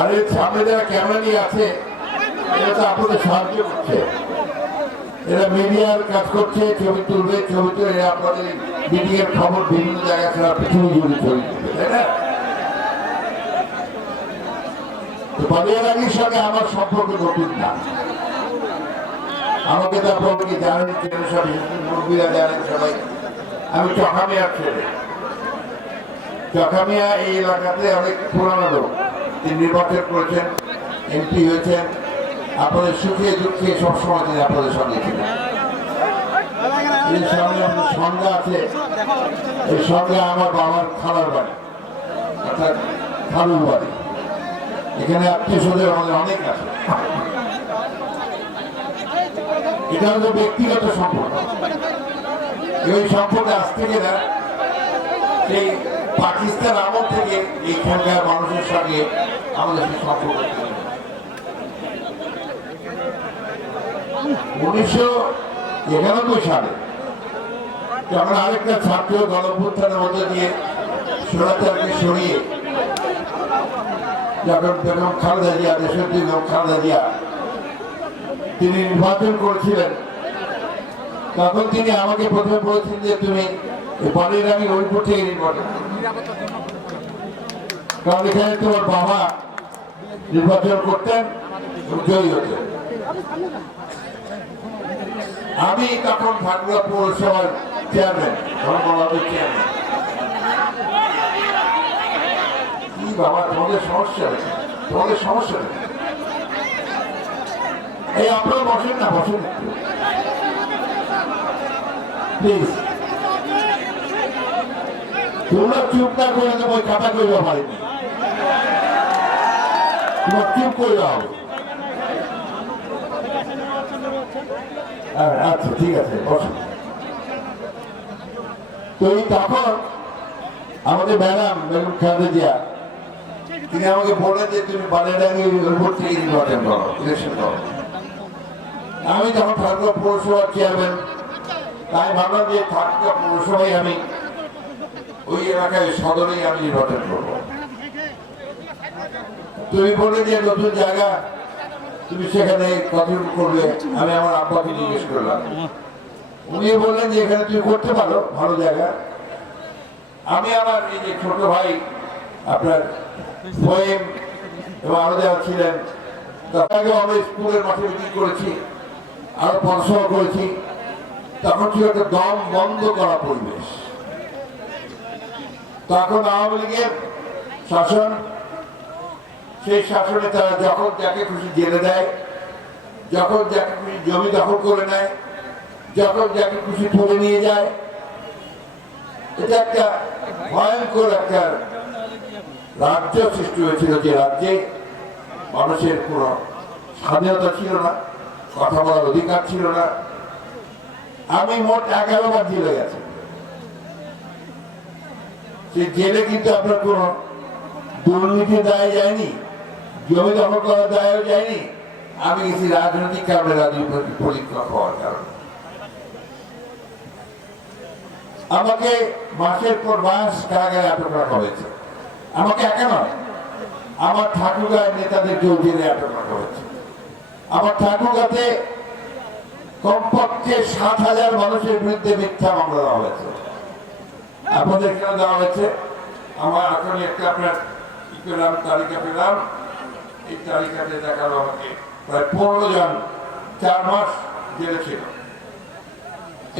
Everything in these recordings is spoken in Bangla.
আর ক্যামেরা নিয়ে আছে? এরা তো আপনাদের সাহায্য করছে। এরা মিডিয়ার কাজ করছে, ছবি তুলবে, ছবি তুলে এরা আপনাদের মিডিয়ার খবর বিভিন্ন পৃথিবী জুড়ে তাই না? সঙ্গে আমার সম্পর্ক নতুন না। আমাকে জানেন ছেলে সব মুরব্বীরা জানেন সবাই। আমি চকামিয়ার ছেলে। চকামিয়া এই এলাকাতে অনেক পুরানো লোক। তিনি নির্বাচন করেছেন, এমপি হয়েছেন। আপনাদের সুখে দুঃখে সবসময় তিনি আপনাদের সঙ্গে ছিলেন। এই সামনে আপনার সঙ্গে আছে। এই সঙ্গে আমার বাবার খালার বাড়ি, অর্থাৎ খালুর বাড়ি। এখানে আত্মীয় স্বজন আমাদের অনেক আছে। এটা হলো ব্যক্তিগত সম্পর্ক। এই সম্পর্কে আজ থেকে না, সেই পাকিস্তান আমল থেকে এই এইখানকার মানুষের সঙ্গে আমাদের সম্পর্ক উনিশশো একানব্বই সালে যখন আরেকটা ছাত্র গণভ্যুত্থানের মধ্যে দিয়ে সরাচারকে সরিয়ে যখন বেগম খালেদা জিয়া দেশত্রী বেগম খালেদা জিয়া, তিনি নির্বাচন করেছিলেন। তখন তিনি আমাকে প্রথমে বলেছেন যে তুমি বাড়ির আমি রংপুর থেকে করো। কারণ এখানে তোমার বাবা নির্বাচন করতেন, জয়ী হতেন। আমি তখন ভাটুয়া পৌরসভার চেয়ারম্যান ধর্মবাদের চেয়ারম্যান। কি বাবা, তোমাদের সমস্যা তোমাদের সমস্যা এই আপনারা বসেন না, বসেন প্লিজ তোমরা চুপ না করে দেবো খাতা করে দেওয়া পারিনি তোমার চুপ করে হবে হ্যাঁ, আচ্ছা ঠিক আছে তো তখন আমাদের ম্যাডাম বেগম খালেদা জিয়া তিনি আমাকে বললেন যে তুমি বালিয়াডাঙ্গি থেকে নির্বাচন করো ইলেকশন করো। আমি যখন ঠাকুর পৌরসভার চেয়ারম্যান তাই ভাবলাম যে ঠাকুর পৌরসভায় আমি। ওই এলাকায় সদরেই আমি নির্বাচন করব। তুমি বলে যে নতুন জায়গা, তুমি সেখানে কতটুকু করবে আমি আমার আব্বাকে জিজ্ঞেস করলাম। উনি বললেন যে, এখানে তুমি করতে পারো, ভালো জায়গা। আমি আমার এই যে ছোট ভাই, আপনার ফয়েম এবং আরও যারা ছিলেন আগে আমরা স্কুলের মাঠে মিটিং করেছি, আরও পড়াশোনা করেছি। তখন ছিল একটা দম বন্ধ করা পরিবেশ। তখন আওয়ামী লীগের শাসন, সেই শাসনে তারা যখন যাকে খুশি জেলে দেয়, যখন যাকে খুশি জমি দখল করে নেয়, যখন যাকে খুশি তুলে নিয়ে যায়, এটা একটা ভয়ঙ্কর একটা রাজ্য সৃষ্টি হয়েছিল যে রাজ্যে মানুষের কোনো স্বাধীনতা ছিল না, কথা বলার অধিকার ছিল না। আমি মোট এগারো বার জেলে গেছি। সেই জেলে কিন্তু আপনার কোনো দুর্নীতির দায় যায়নি, জমি দখল করার দায়ও যায়নি, আমি গেছি রাজনৈতিক কারণে রাজনৈতিক পরীক্ষা হওয়ার কারণে। আমাকে মাসের পর মাস কারাগারে আটক রাখা হয়েছে। আমাকে একা নয়, আমার ঠাকুরগাঁয়ের নেতাদের কেউ জেলে আটক রাখা হয়েছে। আমার ঠাকুরগাঁতে কমপক্ষে সাত হাজার মানুষের বিরুদ্ধে মিথ্যা মামলা হয়েছে। আপনাদের এখানে দেওয়া হয়েছে? আমার এখন একটা আপনার কি পেলাম, তালিকা পেলাম। এই তালিকাতে দেখাল আমাকে। প্রায় পনেরো জন চার মাস জেলে ছিল।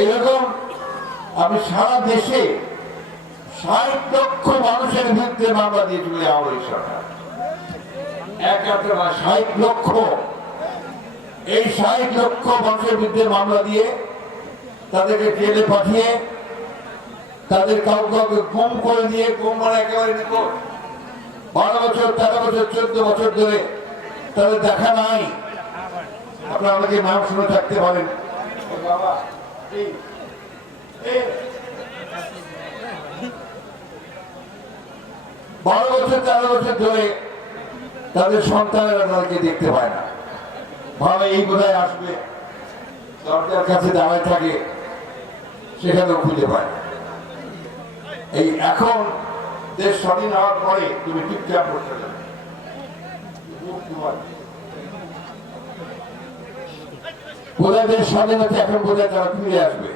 এইরকম আমি সারা দেশে ষাট লক্ষ মানুষের বিরুদ্ধে মামলা দিয়েছিল এই আওয়ামী লীগ সরকার। এক না, ষাট লক্ষ। এই ষাট লক্ষ মানুষের বিরুদ্ধে মামলা দিয়ে তাদেরকে জেলে পাঠিয়ে তাদের কাউ কাউকে গুম করে দিয়ে গুম মানে একেবারে নিকট বারো বছর, তেরো বছর, চোদ্দ বছর ধরে তাদের দেখা নাই। আপনারা আমাকে নাম শুনে থাকতে পারেন। বারো বছর, তেরো বছর ধরে তাদের সন্তানেরা তাদেরকে দেখতে পায় না। ভাবে এই কোথায় আসবে? দরজার কাছে দাঁড়ায় থাকে, সেখানেও খুঁজে পায় না। এই এখন দেশ স্বাধীন হওয়ার পরে তুমি চুপচাপ বসে যাবে দেশ স্বাধীনতা এখন বোধহয় তারা ফিরে আসবে।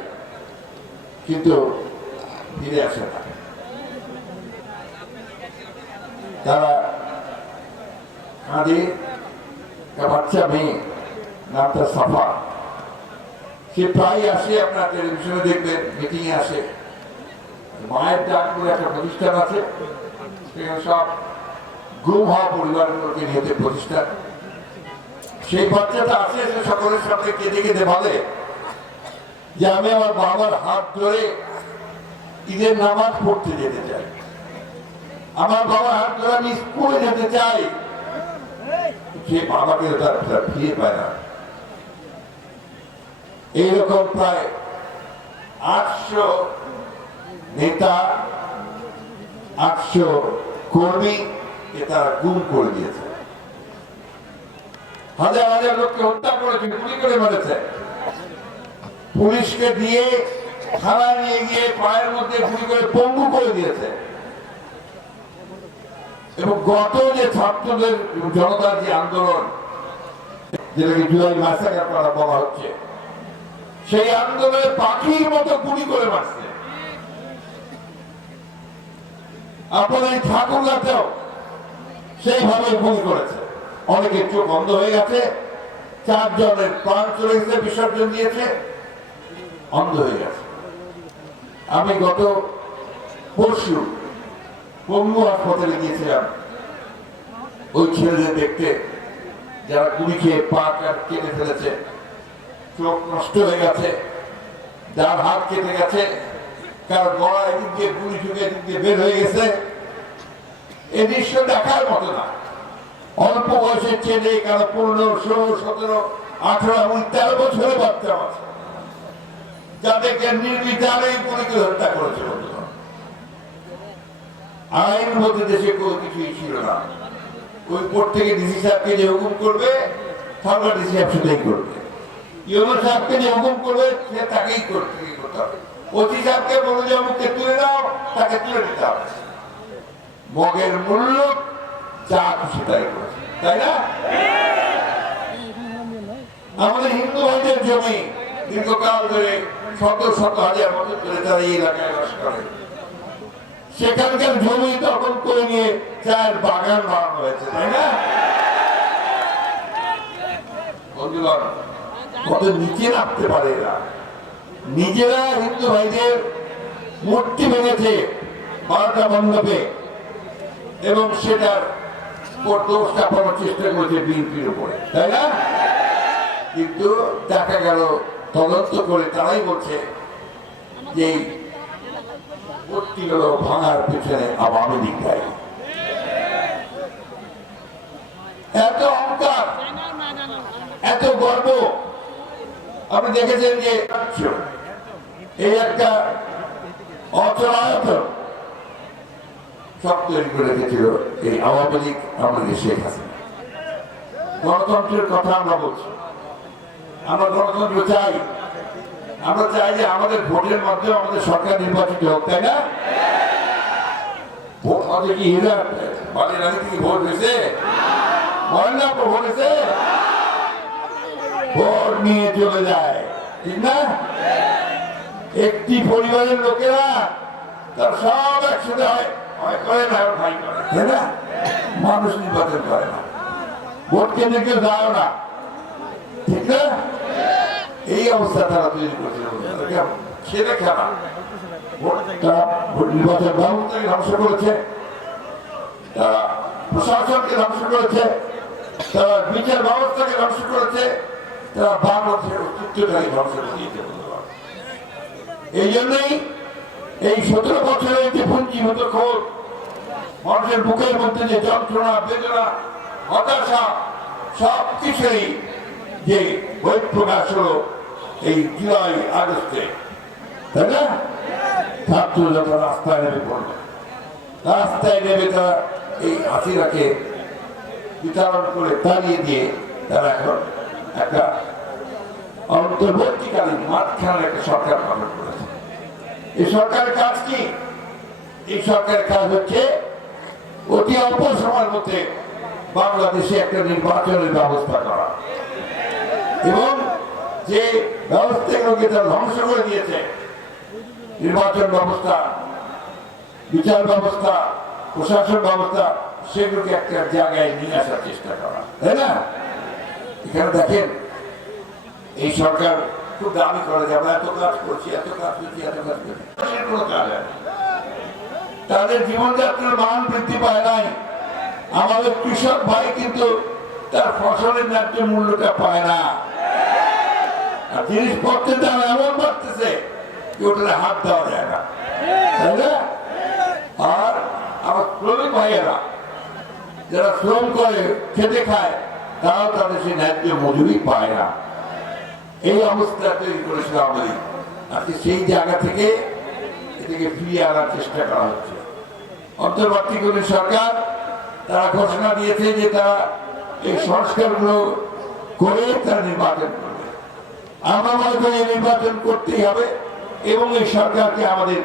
কিন্তু ফিরে আসে না। তারা কাঁদে বাচ্চা মেয়ে নামটা সাফা। সে প্রায় আসে আপনার টেলিভিশনে দেখবেন মিটিং এ আসে। মায়ের ডাক বলে একটা প্রতিষ্ঠান আছে। সব গুম হওয়া পরিবারগুলোকে নিয়ে প্রতিষ্ঠান। সেই বাচ্চাটা আসে সে সকলের সাথে কেঁদে কেঁদে বলে যে, আমি আমার বাবার হাত ধরে ঈদের নামাজ পড়তে যেতে চাই। আমার বাবার হাত ধরে আমি স্কুলে যেতে চাই। সে বাবাকে তার ফিরে পায় না। এইরকম প্রায় আটশো নেতা, আটশো কর্মী কে তারা গুম করে দিয়েছে। হাজার হাজার লোককে হত্যা করেছে, গুলি করে মেরেছে। পুলিশকে দিয়ে থানায় নিয়ে গিয়ে পায়ের মধ্যে গুলি করে পঙ্গু করে দিয়েছে। এবং গত যে ছাত্রদের জনতার যে আন্দোলন, যেটাকে জুলাই মাসাকার করা বলা হচ্ছে, সেই আন্দোলনে পাখির মতো গুলি করে মারছে। আপনাদের এই ঠাকুরগাতেও সেইভাবে গুলি করেছে অনেকের চোখ বন্ধ হয়ে গেছে, চারজনের প্রাণ চলে গেছে, বিসর্জন দিয়েছে, অন্ধ হয়ে গেছে। আমি গত পরশু পঙ্গু হাসপাতালে গিয়েছিলাম। ওই ছেলেদের দেখতে যারা গুলি খেয়ে পা কেটে ফেলেছে, চোখ নষ্ট হয়ে গেছে যার হাত কেটে গেছে কারও গলা এদিক দিয়ে গুলি ঢুকে এদিক দিয়ে বের হয়ে গেছে। এ দৃশ্য দেখার মতো না। অল্প বয়সের ছেলে কারও পনেরো, ষোলো, সতেরো, আঠারো এবং তেরো বছরের বাচ্চা আছে। যাদেরকে নির্বিচারে গুলি করে হত্যা করেছে বন্ধুরা। আইন মধ্যে দেশে কোনো কিছুই ছিল না। ওই কোর্ট থেকে ডিসি সাহেবকে যে হুকুম করবে, থানা ডিসি সাহেব সেটাই করবে। ইউনো সাহেবকে যে হুকুম করবে, সে তাকেই করতে করতে হবে। ওসি সাহেবকে বলবে যে অমুককে তুলে দাও, তাকে তুলে দিতে হবে। মগের মূল্য যা খুশি তাই তাই না? আমাদের হিন্দু ভাইদের জমি দীর্ঘকাল ধরে শত শত হাজার বছর ধরে তারা এই এলাকায় বাস করে। সেখানকার জমি দখল করে নিয়ে চায়ের বাগান বানানো হয়েছে, তাই না? কত নিচে নামতে পারে এরা? নিজেরা হিন্দু ভাইদের মূর্তি ভেঙেছে বারোটা মণ্ডপে এবং সেটার দোষ চাপানোর চেষ্টা করেছে বিএনপির উপরে, তাই না? কিন্তু দেখা গেল, তদন্ত করে তারাই বলছে যে মূর্তিগুলো ভাঙার পেছনে আওয়ামী লীগ দায়ী। এত অহংকার, এত গর্ব। আপনি দেখেছেন যে এই একটা অচলায়তন সব তৈরি করে রেখেছিল এই আওয়ামী লীগ আমাদের শেখ হাসিনা। গণতন্ত্রের কথা আমরা বলছি। আমরা গণতন্ত্র চাই। আমরা চাই যে আমাদের ভোটের মাধ্যমে আমাদের সরকার নির্বাচিত হোক, তাই না? ভোট আমাদের কি হীরা বাড়ির আগে থেকে ভোট হয়েছে? মহিলা ভোট হয়েছে? ভোট নিয়ে চলে যায়, ঠিক না? একটি পরিবারের লোকেরা তার সব একসাথে হয়। করে না ভাই করে। তাই না? মানুষ নির্বাচন করে না। ভোট কেন্দ্রে কেউ যায় না। ঠিক না? এই অবস্থা তারা তৈরি করেছিল ছেলে খেলা নির্বাচন ব্যবস্থাকে ধ্বংস করেছে। তারা প্রশাসনকে ধ্বংস করেছে। তারা বিচার ব্যবস্থাকে ধ্বংস করেছে। তারা বাংলাদেশের অস্তিত্বটাকে ধ্বংস করে দিয়েছে। এই জন্যই এই সতেরো বছরের যে পুঞ্জীভূত খোঁজ মানুষের বুকের মধ্যে যে যন্ত্রণা, বেদনা, হতাশা, সব কিছুই যে বই প্রকাশ হলো এই জুলাই আগস্টে। তাই না? ছাত্র যত রাস্তায় নেমে পড়ল রাস্তায় নেমে তারা এই হাসিনাকে বিতরণ করে তাড়িয়ে দিয়ে তারা এখন একটা অন্তর্বর্তীকালীন মাঝখানে একটা সরকার গঠন করেছে। এই সরকারের কাজ কি? এই সরকারের কাজ হচ্ছে অতি অল্প সময়ের মধ্যে বাংলাদেশে একটা নির্বাচনের ব্যবস্থা করা। এবং যে ব্যবস্থাগুলোকে তারা ধ্বংস করে দিয়েছে, নির্বাচন ব্যবস্থা, বিচার ব্যবস্থা, প্রশাসন ব্যবস্থা, সেগুলোকে একটা জায়গায় নিয়ে আসার চেষ্টা করা। তাই না? এখানে দেখেন, এই সরকার খুব দামি করে যে আমরা এত কাজ করছি, এত কাজ করছি, এত কাজ করছি। তাদের জীবনযাত্রার মান বৃদ্ধি পায় নাই। আমাদের কৃষক ভাই কিন্তু তার ফসলের ন্যায্য মূল্যটা পায় না। আর জিনিসপত্রের দাম এমন বাড়তেছে যে ওটাতে হাত দেওয়া যায় না। আর আমার শ্রমিক ভাইয়েরা, যারা শ্রম করে খেতে খায়, তারাও তাদের সেই ন্যায্য মজুরি পায় না। এই অবস্থা তৈরি করেছিল আমাদের। আজকে সেই জায়গা থেকে এটাকে ফিরিয়ে আনার চেষ্টা করা হচ্ছে। অন্তর্বর্তীকালীন সরকার তারা ঘোষণা দিয়েছে যে তারা এই সংস্কারগুলো করে তারা নির্বাচন করবে। আমরা মনে করি নির্বাচন করতেই হবে এবং এই সরকারকে আমাদের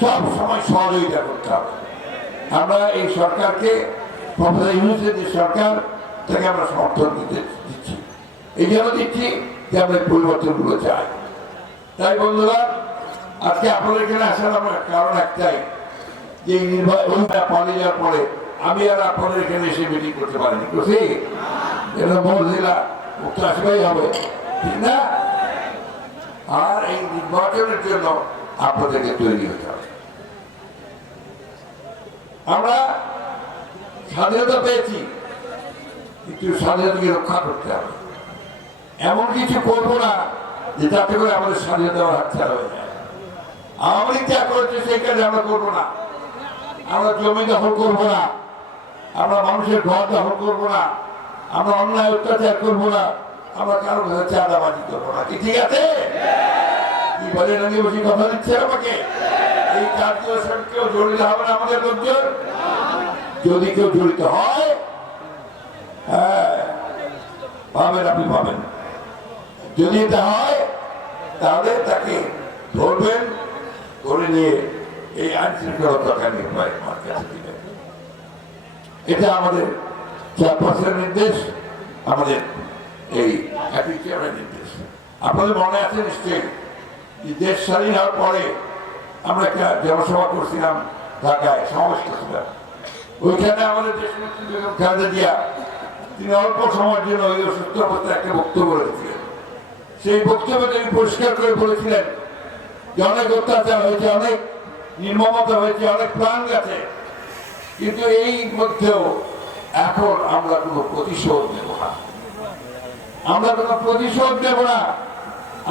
সব সময় সহযোগিতা করতে হবে। আমরা এই সরকারকে, প্রফেসর ইউনুসের যে সরকার, তাকে আমরা সমর্থন দিতে এই জন্য দিচ্ছি যে আমরা পরিবর্তনগুলো চাই। তাই বন্ধুরা, আজকে আপনাদের এখানে আসার আমার কারণ একটাই, যে নির্বাচনটা পালিয়ে যাওয়ার পরে আমি আর আপনাদের এখানে এসে মিটিং করতে পারিনি। করছি? এটা মহিলা মুক্ত আসবেই হবে, ঠিক না? আর এই নির্বাচনের জন্য আপনাদেরকে তৈরি হতে হবে। আমরা স্বাধীনতা পেয়েছি, কিন্তু স্বাধীনতাকে রক্ষা করতে হবে। এমন কিছু করব না যে যাতে করে আমাদের স্বাধীনতা হাতছাড়া হয়ে যায়। আওয়ামী লীগ যা করেছে সেই কাজে আমরা করব না। আমরা জমি দখল করব না। আমরা মানুষের ঘর দখল করব না। আমরা অন্যায় অত্যাচার করব না। আমরা কারও কাছে চাঁদাবাজি করব না। কি ঠিক আছে? কি বলেন আমি বসে কথা দিচ্ছে আমাকে? এই কাজগুলোর সঙ্গে কেউ জড়িত হবে না আমাদের লোকজন? যদি কেউ জড়িত হয় হ্যাঁ পাবেন আপনি পাবেন। যদি এটা হয়, তাহলে তাকে ধরবেন, ধরে নিয়ে এই আইন দিবেন। এটা আমাদের চেয়ারপারসনের নির্দেশ, আমাদের এই হ্যাপি চেয়ারের নির্দেশ। আপনাদের মনে আছে নিশ্চয়ই দেশ স্বাধীন হওয়ার পরে আমরা একটা জনসভা করছিলাম ঢাকায় করছিলাম। ওইখানে আমাদের দেশ বেগম জিয়া তিনি অল্প সময়ের জন্য ওই অসুস্থ অবস্থায় একটা বক্তব্য রেখেছিলেন। সেই বক্তব্যে তিনি পরিষ্কার করে বলেছিলেন, যে অনেক অত্যাচার হয়েছে, অনেক নির্মমতা হয়েছে, অনেক প্রাণ গেছে। কিন্তু এই মধ্যেও এখন আমরা কোনো প্রতিশোধ নেব না। আমরা কোনো প্রতিশোধ নেব না।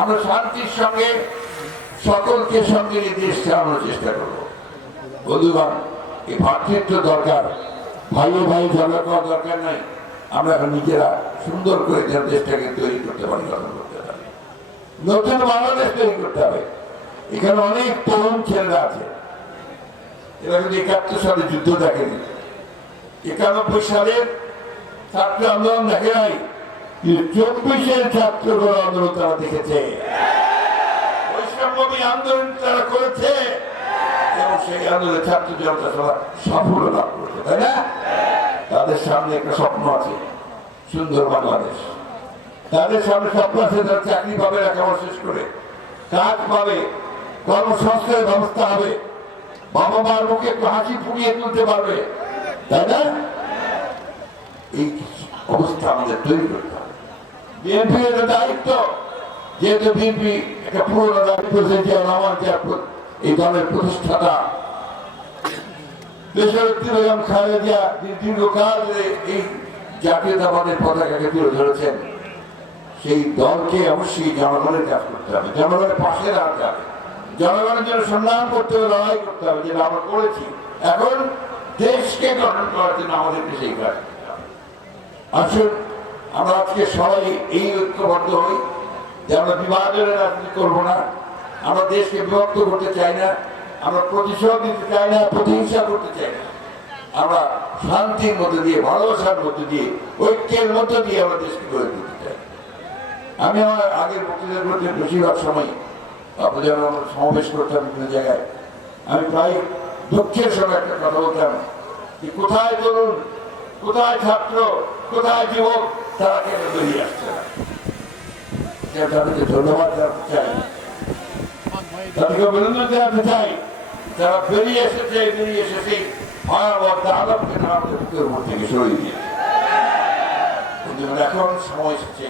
আমরা শান্তির সঙ্গে, সকলকে সঙ্গে নিয়ে দেশ চালানোর চেষ্টা করব। বন্ধুগণ এই ভাতৃত্ব দরকার। ভাইয়ে ভাই, ঝগড়া করা দরকার নাই। আমরা নিজেরা সুন্দর করে দেশটাকে তৈরি করতে পারি। নতুন বাংলাদেশ তৈরি করতে হবে। এখানে অনেক তরুণ ছেলেরা আছে। এরা কিন্তু একাত্তর সালে যুদ্ধ দেখেনি। একানব্বই সালের ছাত্র আন্দোলন দেখে নাই চব্বিশের ছাত্র আন্দোলন তারা দেখেছে। বৈষম্যী আন্দোলন তারা করেছে। এবং সেই আন্দোলনে ছাত্র জনতা সভা সাফল্য লাভ করেছে, তাই না? তাদের সামনে একটা স্বপ্ন আছে, সুন্দর বাংলাদেশ। তাদের সামনে স্বপ্ন আছে তারা চাকরি পাবে লেখাপড়া শেষ করে। কাজ পাবে, কর্মসংস্থানের ব্যবস্থা হবে। বাবা মার মুখে একটু হাসি ফুটিয়ে তুলতে পারবে। তাই না? এই অবস্থা আমাদের তৈরি করতে হবে। বিএনপি দায়িত্ব, যেহেতু বিএনপি একটা আমার যে এই দলের প্রতিষ্ঠাতা। দেশের বেগম খালেদা দীর্ঘকাল এই জাতীয়তাবাদের পতাকাকে তুলে ধরেছেন। সেই দলকে অবশ্যই জনগণের কাজ করতে হবে, জনগণের পাশে দাঁড়াতে হবে, জনগণের জন্য সংগ্রাম করতে হবে, লড়াই করতে হবে, যেটা আমরা করেছি। এখন দেশকে গঠন করার জন্য আমাদেরকে সেই কাজ করতে হবে। আসুন, আমরা আজকে সবাই এই ঐক্যবদ্ধ হই, যে আমরা বিভাজনের রাজনীতি করব না, আমরা দেশকে বিভক্ত করতে চাই না, আমরা প্রতিশোধ দিতে চাই না, প্রতিহিংসা করতে চাই না। আমরা শান্তির মধ্যে দিয়ে, ভালোবাসার মধ্যে দিয়ে, ঐক্যের মধ্যে দিয়ে আমরা দেশকে গড়ে দিতে আমি আমার আগের বক্তৃতার মধ্যে বেশিরভাগ সময় আমরা সমাবেশ করতাম বিভিন্ন জায়গায়। আমি প্রায় দুঃখের সঙ্গে একটা কথা বলতাম যে কোথায় তরুণ, কোথায় ছাত্র, কোথায় যুবক, তারা কেন বেরিয়ে আসছে না? তাদেরকে ধন্যবাদ জানাতে চাই। তাদেরকে অভিনন্দন জানাতে চাই। যারা বেরিয়ে এসেছে বেরিয়ে এসেছে, ভয়াবহ দানবকে তারা আমাদের বুকের উপর থেকে সরিয়ে দিয়েছে। এখন সময় এসেছে